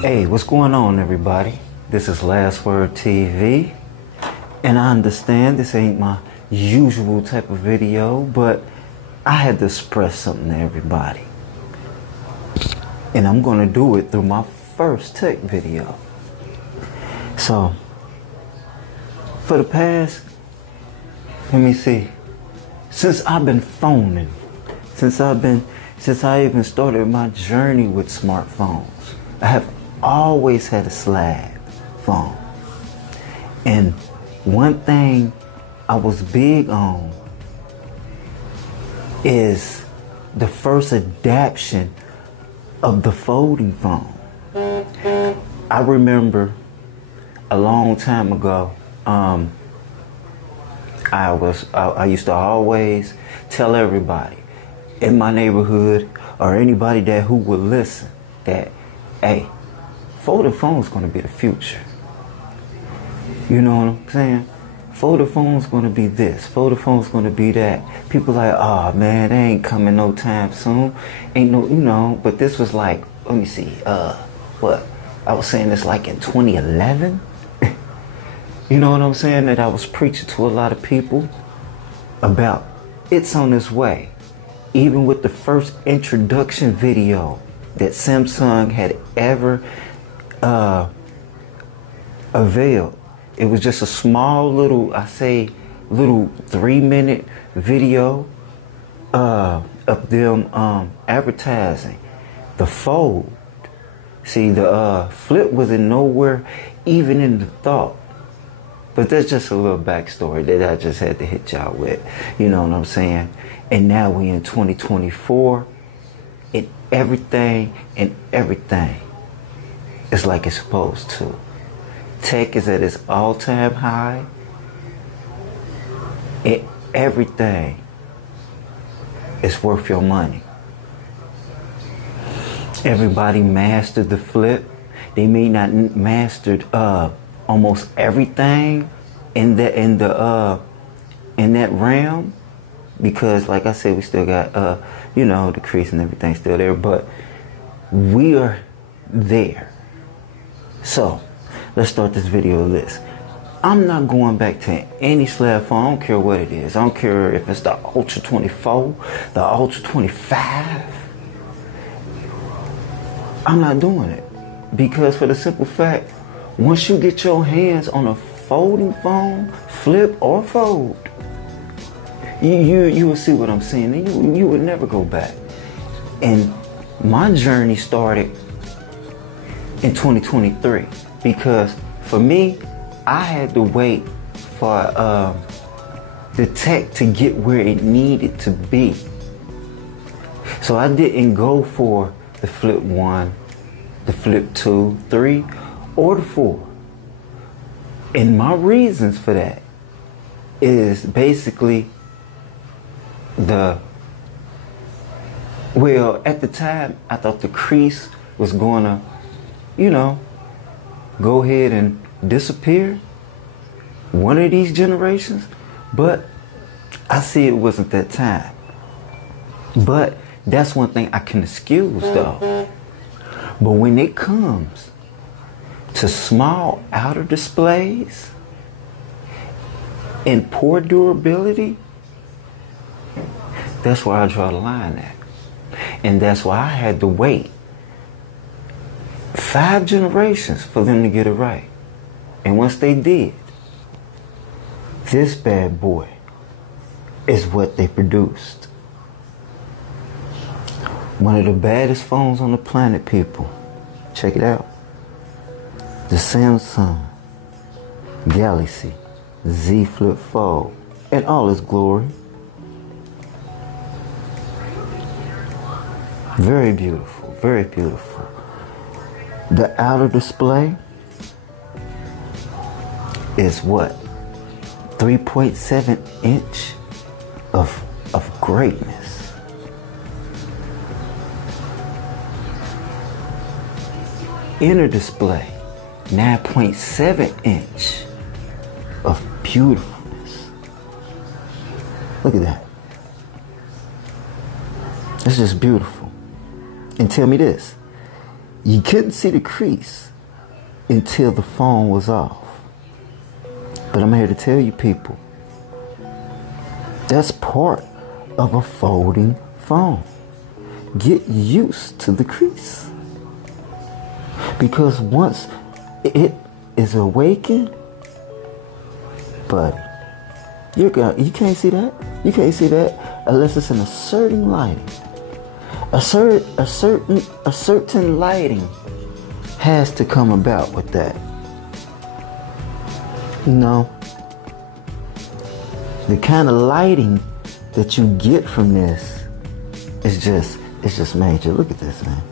Hey, what's going on, everybody? This is WORD.TV, and I understand this ain't my usual type of video, but I had to express something to everybody. And I'm going to do it through my first tech video. So, for the past, let me see, since I've been phoning, since I even started my journey with smartphones, I have always had a slab phone. And one thing I was big on is the first adaptation of the folding phone. I remember a long time ago, I used to always tell everybody in my neighborhood or anybody who would listen that, hey, folding phone is going to be the future. You know what I'm saying? Folding phone is going to be this. Folding phone is going to be that. People like, oh man, they ain't coming no time soon. Ain't no, but this was like, let me see, what? I was saying this like in 2011. You know what I'm saying? That I was preaching to a lot of people about it's on its way. Even with the first introduction video that Samsung had ever availed. It was just a small little 3-minute video of them advertising the fold. See, the flip wasn't nowhere even in the thought. But that's just a little backstory that I just had to hit y'all with. You know what I'm saying? And now we in 2024, and everything is like it's supposed to. Tech is at its all-time high. And everything is worth your money. Everybody mastered the flip. They may not mastered almost everything in that realm, because like I said, we still got the crease and everything still there, but we are there. So let's start this video with this. I'm not going back to any slab phone. I don't care what it is. I don't care if it's the Ultra 24, the Ultra 25. I'm not doing it, because for the simple fact, once you get your hands on a folding phone, flip or fold, you will see what I'm saying. And you would never go back. And my journey started in 2023, because for me, I had to wait for the tech to get where it needed to be. So I didn't go for the flip 1, the flip 2, 3, or the 4. And my reasons for that is basically at the time, I thought the crease was gonna, go ahead and disappear one of these generations, but I see it wasn't that time. But that's one thing I can excuse though. But when it comes to small outer displays and poor durability, that's where I draw the line at. And that's why I had to wait 5 generations for them to get it right. And once they did, this bad boy is what they produced. One of the baddest phones on the planet, people. Check it out. The Samsung Galaxy Z Flip Fold in all its glory. Very beautiful, very beautiful. The outer display is what? 3.7 inch of greatness. Inner display, 9.7 inch of beautifulness. Look at that. It's just beautiful. And tell me this, You couldn't see the crease until the phone was off. But I'm here to tell you people, that's part of a folding phone. Get used to the crease. Because once it is awakened, buddy, you can't see that. You can't see that unless it's in a certain lighting. A certain lighting has to come about with that. You know, the kind of lighting that you get from this is just major. Look at this, man.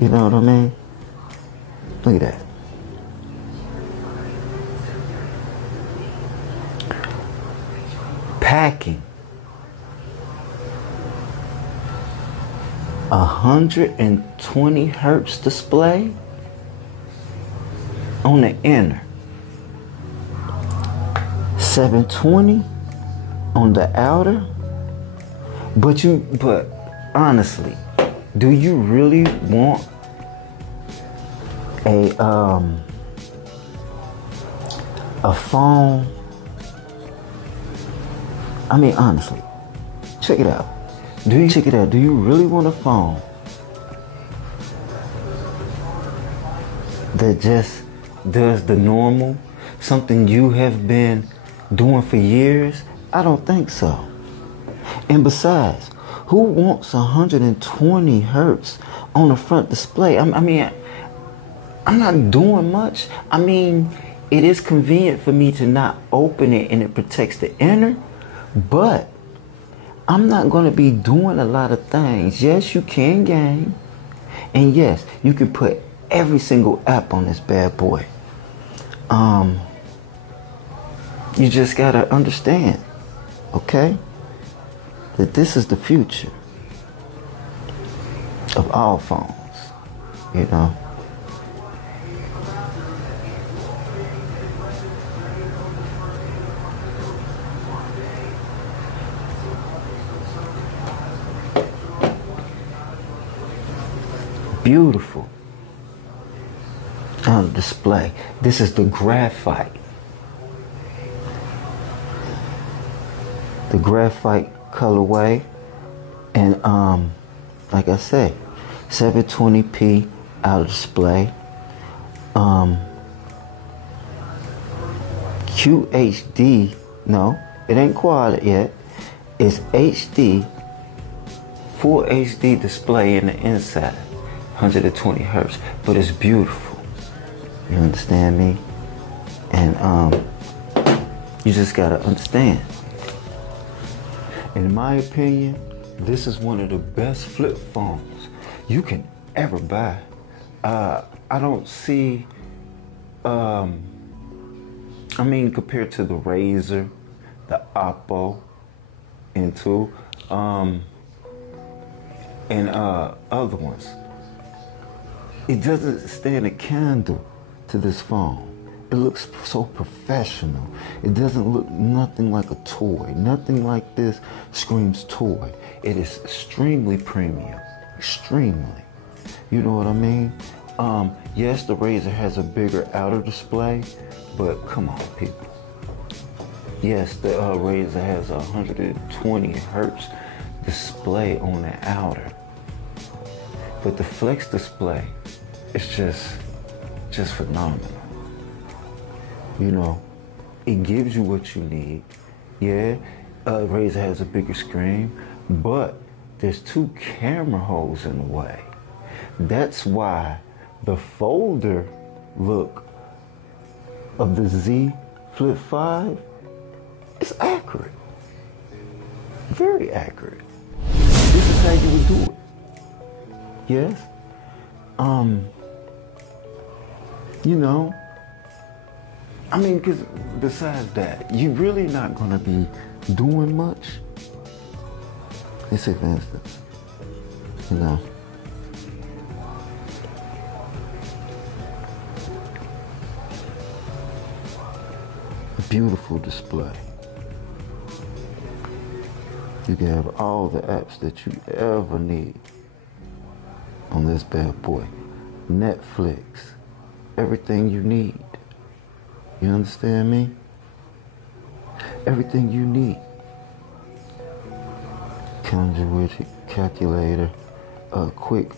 You know what I mean? Look at that. Packing 120 hertz display on the inner, 720 on the outer. But honestly, do you really want a phone? I mean, honestly, check it out. Do you really want a phone that just does the normal, something you have been doing for years? I don't think so. And besides, who wants 120 hertz on the front display? I mean, I'm not doing much. I mean, it is convenient for me to not open it and it protects the inner, but I'm not going to be doing a lot of things. Yes, you can game. And yes, you can put every single app on this bad boy. You just got to understand, okay, that this is the future of all phones, you know. Beautiful on display. This is the graphite. The graphite colorway. And like I say, 720p out of display. QHD, no, it ain't quad yet. It's HD, full HD display in the inside. 120 hertz, but it's beautiful. You understand me? And you just gotta understand. In my opinion, this is one of the best flip phones you can ever buy. I don't see, I mean, compared to the Razr, the Oppo, N2, and other ones, it doesn't stand a candle to this phone. It looks so professional. It doesn't look nothing like a toy. Nothing like this screams toy. It is extremely premium. Extremely. You know what I mean? Yes, the Razr has a bigger outer display, but come on, people. Yes, the Razr has a 120 hertz display on the outer. But the Flex display, it's just phenomenal. You know, it gives you what you need. Yeah, Razr has a bigger screen, but there's 2 camera holes in the way. That's why the folder look of the Z Flip 5 is accurate. Very accurate. This is how you would do it. Yes? You know, I mean, because besides that, you're really not going to be doing much. Let's say, for instance, you know, a beautiful display. You can have all the apps that you ever need on this bad boy. Netflix, everything you need. You understand me? Everything you need. Comes with it, calculator, quick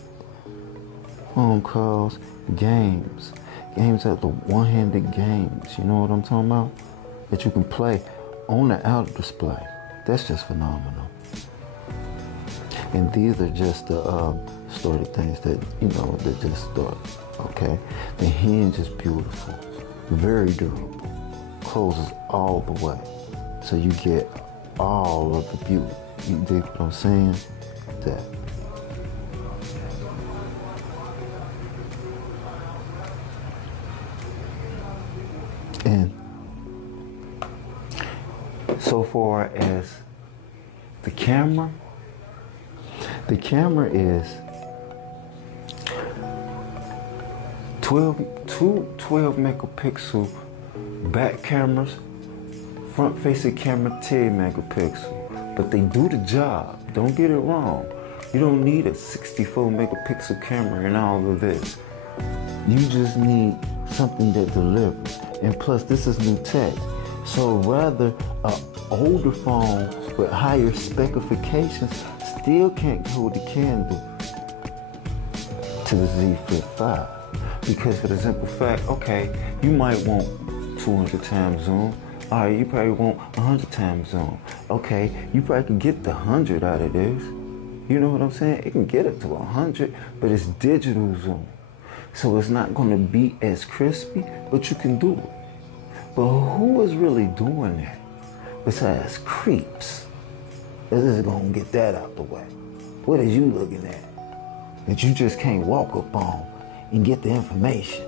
phone calls, games. Games are the one-handed games. You know what I'm talking about? That you can play on the outer display. That's just phenomenal. And these are just the sort of things that, that just start, okay? The hinge is beautiful, very durable, closes all the way. So you get all of the beauty. You dig what I'm saying? That. And so far as the camera is two 12 megapixel back cameras, front facing camera 10 megapixel. But they do the job. Don't get it wrong. You don't need a 64 megapixel camera and all of this. You just need something that delivers. And plus, this is new tech. So rather, an older phone with higher specifications still can't hold the candle to the Z Flip 5. Because for the simple fact, okay, you might want 200 times zoom. All right, you probably want 100 times zoom. Okay, you probably can get the 100 out of this. You know what I'm saying? It can get it to 100, but it's digital zoom. So it's not going to be as crispy, but you can do it. But who is really doing that besides creeps? This is going to get that out the way. What is you looking at that you just can't walk up on and get the information?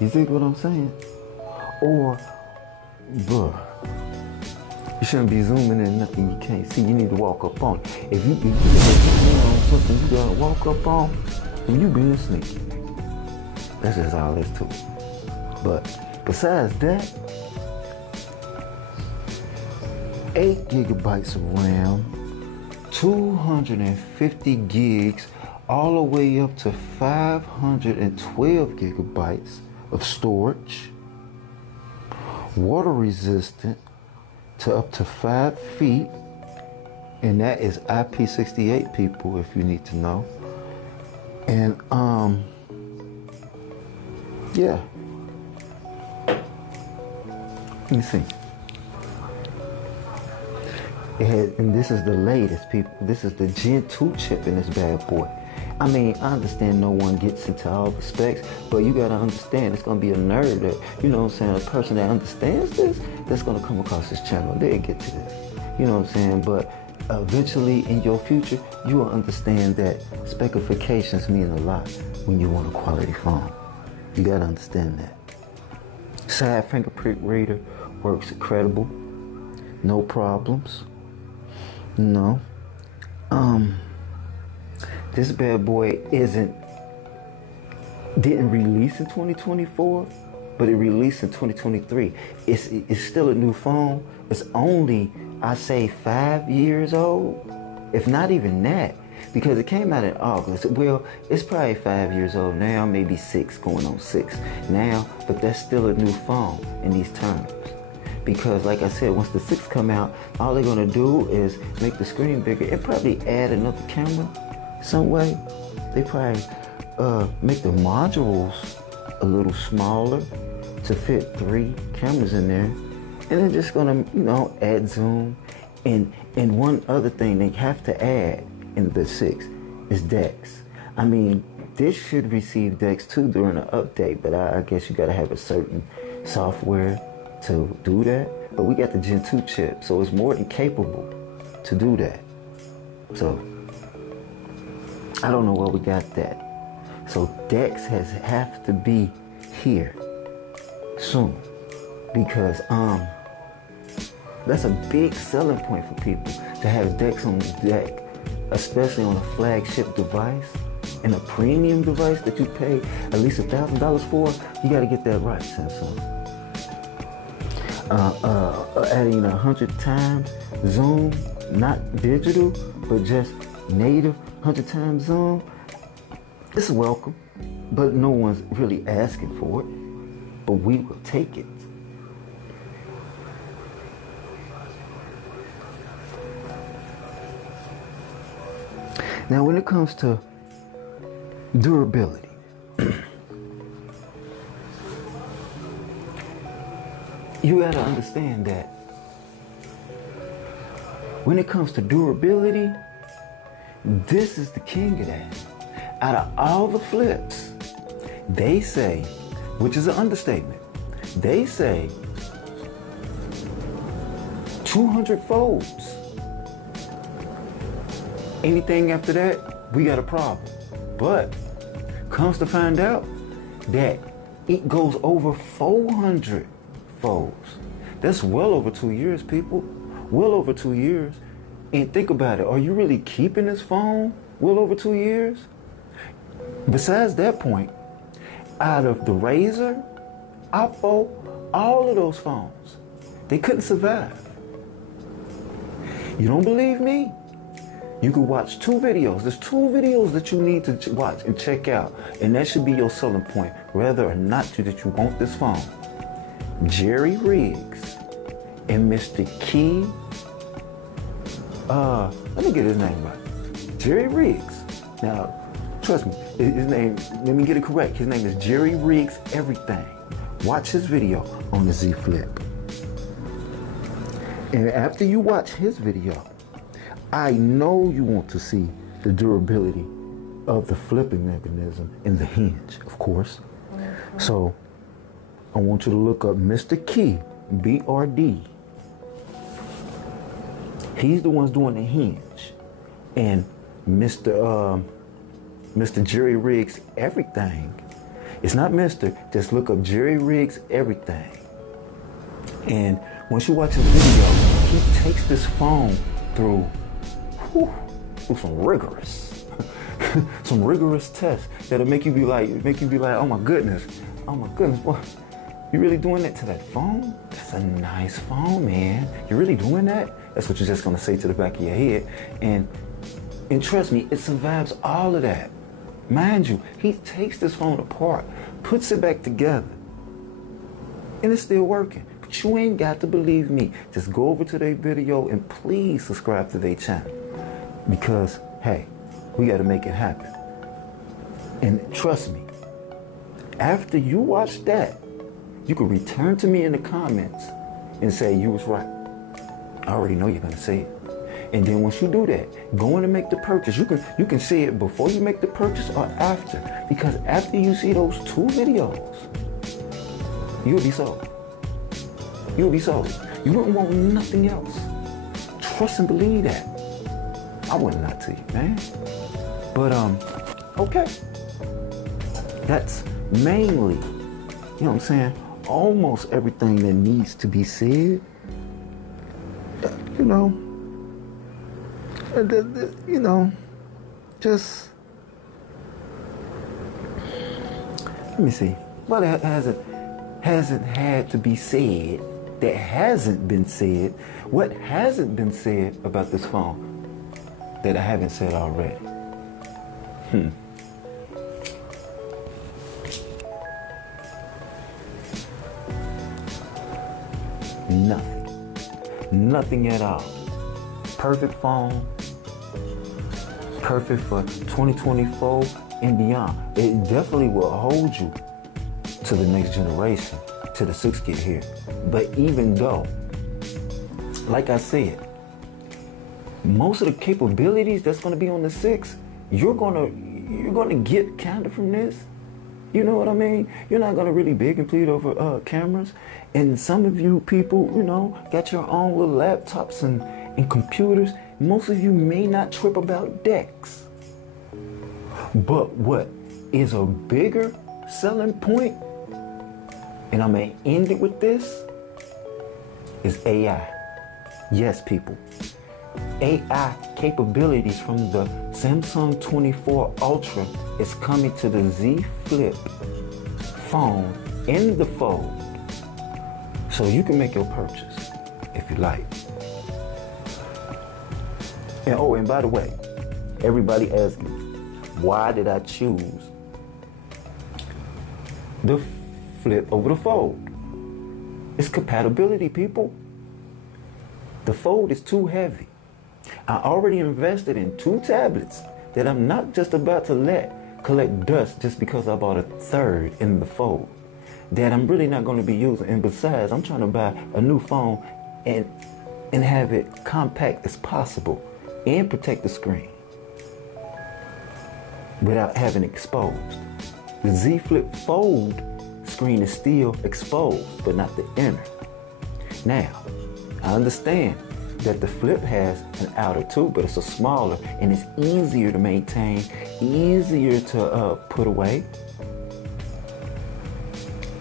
You think what I'm saying? Or, bruh, you shouldn't be zooming in nothing you can't see. You need to walk up on it. If you on something you gotta walk up on, then you being sneaky. That's just all there's to it. But besides that, 8 gigabytes of RAM, 250 gigs, all the way up to 512 gigabytes of storage, water resistant to up to 5 feet, and that is IP68, people, if you need to know. And yeah, let me see. And this is the latest, people. This is the Gen 2 chip in this bad boy. I mean, I understand no one gets into all the specs, but you gotta understand it's gonna be a nerd that, you know what I'm saying, a person that understands this, that's gonna come across this channel. They'll get to this. You know what I'm saying? But eventually in your future, you will understand that specifications mean a lot when you want a quality phone. You gotta understand that. Side fingerprint reader works incredible. No problems. No. This bad boy didn't release in 2024, but it released in 2023. It's still a new phone. It's only, I say, 5 years old, if not even that, because it came out in August. Well, it's probably 5 years old now, maybe 6, going on 6 now, but that's still a new phone in these terms. Because like I said, once the 6 come out, all they're gonna do is make the screen bigger and probably add another camera some way. They probably make the modules a little smaller to fit 3 cameras in there. And they're just gonna, add zoom. And one other thing they have to add in the 6 is DeX. I mean, this should receive DeX too during the update, but I guess you gotta have a certain software to do that. But we got the Gen 2 chip, so it's more than capable to do that. So I don't know where we got that. So DeX have to be here soon, because that's a big selling point for people to have DeX on the deck, especially on a flagship device and a premium device that you pay at least $1,000 for. You got to get that right, Samsung. Adding 100 times zoom, not digital, but just native 100 times zoom. It's welcome, but no one's really asking for it. But we will take it. Now, when it comes to durability, you got to understand that when it comes to durability, this is the king of that. Out of all the flips, they say, which is an understatement, they say 200 folds. Anything after that, we got a problem. But comes to find out that it goes over 400 folds. That's well over 2 years, people. Well over 2 years. And think about it. Are you really keeping this phone well over 2 years? Besides that point, out of the Razor, Oppo, all of those phones, they couldn't survive. You don't believe me? You could watch 2 videos. There's 2 videos that you need to watch and check out. And that should be your selling point, whether or not that you want this phone. Jerry Riggs and Mr. Key. Let me get his name right. Jerry Riggs. Now, trust me, his name, let me get it correct. His name is Jerry Riggs Everything. Watch his video on the Z Flip. And after you watch his video, I know you want to see the durability of the flipping mechanism and the hinge, of course. So I want you to look up Mr. Key, BRD. He's the one's doing the hinge. And Mr. Jerry Riggs Everything. It's not Mr. Just look up Jerry Riggs Everything. And once you watch his video, he takes this phone through some rigorous tests that'll make you be like, oh my goodness, boy, you really doing that to that phone? That's a nice phone, man. You really doing that? That's what you're just gonna say to the back of your head. And trust me, it survives all of that. Mind you, he takes this phone apart, puts it back together, and it's still working. But you ain't got to believe me. Just go over to their video and please subscribe to their channel. Because, hey, we got to make it happen. And trust me, after you watch that, you can return to me in the comments and say you was right. I already know you're going to say it. And then once you do that, go in and make the purchase. You can say it before you make the purchase or after. Because after you see those 2 videos, you'll be sold. You'll be sold. You wouldn't want nothing else. Trust and believe that. I wouldn't lie to you, man. But, okay. That's mainly, you know what I'm saying, almost everything that needs to be said. Just, let me see. What hasn't had to be said that hasn't been said? What hasn't been said about this phone that I haven't said already? Nothing at all. Perfect phone. Perfect for 2024 and beyond. It definitely will hold you to the next generation, to the 6 get here. But even though, like I said, most of the capabilities that's going to be on the 6, you're gonna get kind of from this. You know what I mean? You're not gonna really beg and plead over cameras. And some of you people, got your own little laptops and computers. Most of you may not trip about decks. But what is a bigger selling point, and I'm gonna end it with this, is AI. Yes, people. AI capabilities from the Samsung 24 Ultra is coming to the Z Flip phone in the fold. So you can make your purchase if you like. And by the way, everybody asking, why did I choose the flip over the fold. It's compatibility, people. The fold is too heavy. I already invested in 2 tablets that I'm not just about to let collect dust just because I bought a third in the fold that I'm really not going to be using. And besides, I'm trying to buy a new phone and have it compact as possible and protect the screen without having it exposed. The Z Flip Fold screen is still exposed, but not the inner. Now, I understand that the Flip has an outer too, but it's a smaller and it's easier to maintain, easier to put away.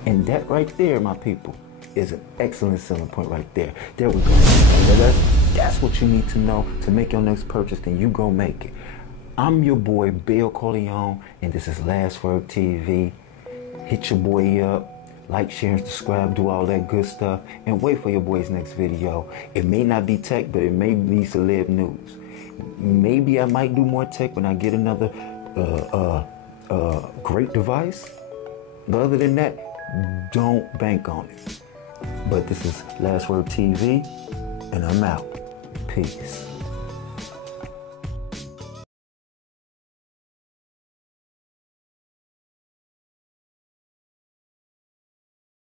And that right there, my people, is an excellent selling point right there. There we go. That's what you need to know to make your next purchase, then you go make it. I'm your boy, Bill Corleone, and this is Last Word TV. Hit your boy up. Like, share, and subscribe, do all that good stuff, and wait for your boy's next video. It may not be tech, but it may be celeb news. Maybe I might do more tech when I get another great device. But other than that, don't bank on it. But this is Last Word TV, and I'm out. Peace.